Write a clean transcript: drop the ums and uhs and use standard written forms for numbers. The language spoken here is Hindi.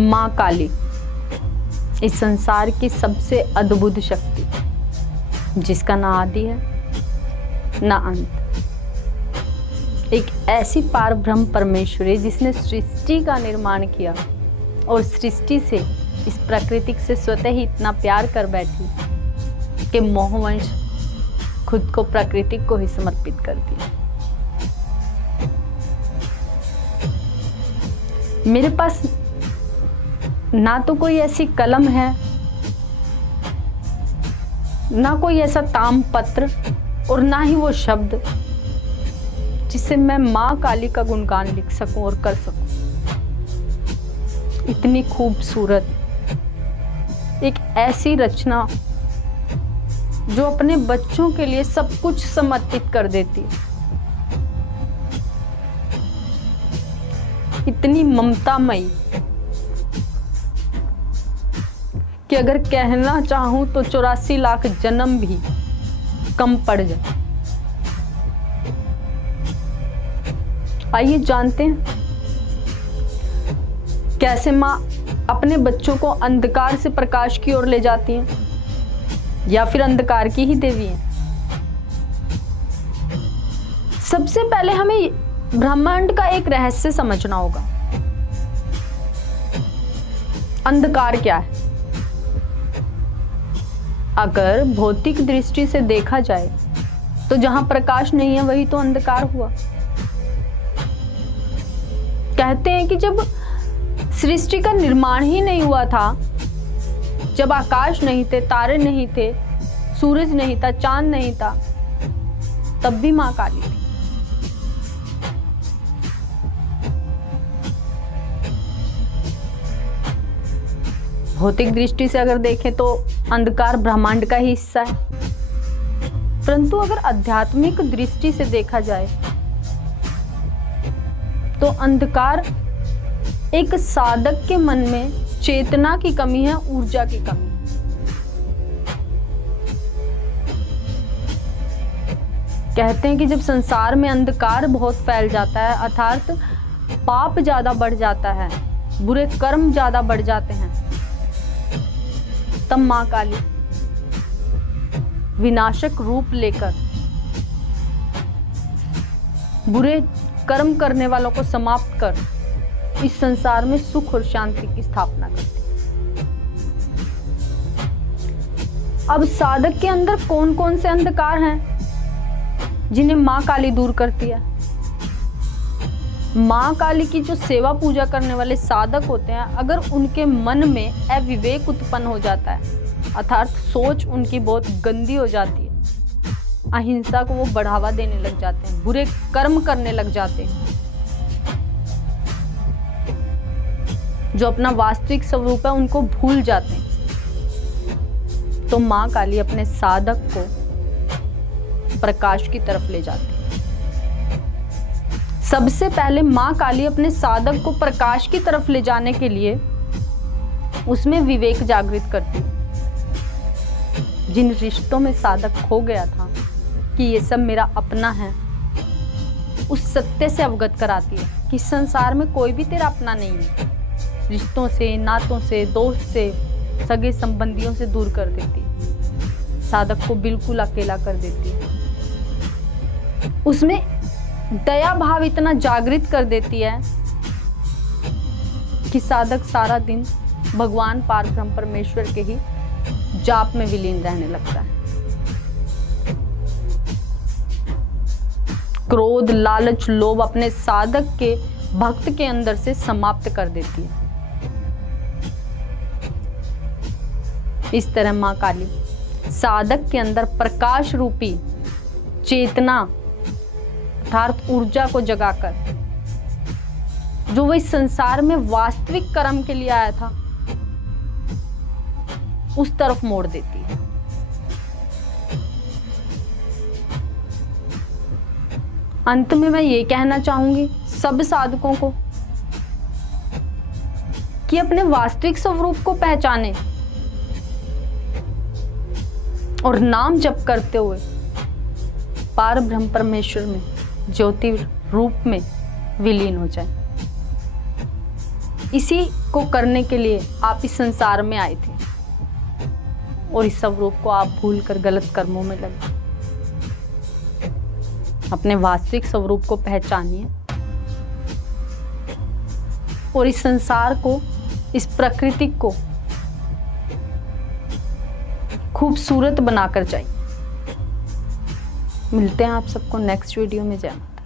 माँ काली इस संसार की सबसे अद्भुत शक्ति, जिसका ना आदि है ना अंत, एक ऐसी पारब्रह्म परमेश्वरी जिसने सृष्टि का निर्माण किया और सृष्टि से, इस प्राकृतिक से स्वतः ही इतना प्यार कर बैठी कि मोहवंश खुद को प्रकृति को ही समर्पित कर दिया। मेरे पास ना तो कोई ऐसी कलम है, ना कोई ऐसा ताम पत्र और ना ही वो शब्द जिससे मैं माँ काली का गुणगान लिख सकूं और कर सकूं। इतनी खूबसूरत एक ऐसी रचना जो अपने बच्चों के लिए सब कुछ समर्पित कर देती है। इतनी ममतामयी कि अगर कहना चाहूं तो 84 लाख जन्म भी कम पड़ जाए। आइए जानते हैं कैसे माँ अपने बच्चों को अंधकार से प्रकाश की ओर ले जाती हैं, या फिर अंधकार की ही देवी हैं। सबसे पहले हमें ब्रह्मांड का एक रहस्य समझना होगा। अंधकार क्या है? अगर भौतिक दृष्टि से देखा जाए तो जहां प्रकाश नहीं है वही तो अंधकार हुआ। कहते हैं कि जब सृष्टि का निर्माण ही नहीं हुआ था, जब आकाश नहीं थे, तारे नहीं थे, सूरज नहीं था, चांद नहीं था, तब भी मां काली थी। भौतिक दृष्टि से अगर देखें तो अंधकार ब्रह्मांड का ही हिस्सा है, परंतु अगर आध्यात्मिक दृष्टि से देखा जाए तो अंधकार एक साधक के मन में चेतना की कमी है, ऊर्जा की कमी है। कहते हैं कि जब संसार में अंधकार बहुत फैल जाता है, अर्थात पाप ज्यादा बढ़ जाता है, बुरे कर्म ज्यादा बढ़ जाते हैं, तब मां काली विनाशक रूप लेकर बुरे कर्म करने वालों को समाप्त कर इस संसार में सुख और शांति की स्थापना करती है। अब साधक के अंदर कौन कौन से अंधकार हैं जिन्हें मां काली दूर करती है? मां काली की जो सेवा पूजा करने वाले साधक होते हैं, अगर उनके मन में अविवेक उत्पन्न हो जाता है, अर्थात सोच उनकी बहुत गंदी हो जाती है, अहिंसा को वो बढ़ावा देने लग जाते हैं, बुरे कर्म करने लग जाते हैं, जो अपना वास्तविक स्वरूप है उनको भूल जाते हैं, तो मां काली अपने साधक को प्रकाश की तरफ ले जाती है। सबसे पहले मां काली अपने साधक को प्रकाश की तरफ ले जाने के लिए उसमें विवेक जागृत करती है। जिन रिश्तों में साधक खो गया था कि ये सब मेरा अपना है, उस सत्य से अवगत कराती है कि संसार में कोई भी तेरा अपना नहीं है। रिश्तों से, नातों से, दोस्त से, सगे संबंधियों से दूर कर देती है, साधक को बिल्कुल अकेला कर देती है। उसमें दया भाव इतना जागृत कर देती है कि साधक सारा दिन भगवान पारब्रह्म परमेश्वर के ही जाप में विलीन रहने लगता है। क्रोध, लालच, लोभ अपने साधक के भक्त के अंदर से समाप्त कर देती है। इस तरह मां काली साधक के अंदर प्रकाश रूपी चेतना अर्थात ऊर्जा को जगाकर, जो वो इस संसार में वास्तविक कर्म के लिए आया था, उस तरफ मोड़ देती है। अंत में मैं ये कहना चाहूंगी सब साधकों को कि अपने वास्तविक स्वरूप को पहचाने और नाम जप करते हुए पार ब्रह्म परमेश्वर में ज्योति रूप में विलीन हो जाए। इसी को करने के लिए आप इस संसार में आए थे और इस स्वरूप को आप भूल कर गलत कर्मों में लगे। अपने वास्तविक स्वरूप को पहचानिए और इस संसार को, इस प्रकृति को खूबसूरत बनाकर जाइए। मिलते हैं आप सबको नेक्स्ट वीडियो में। जय माता।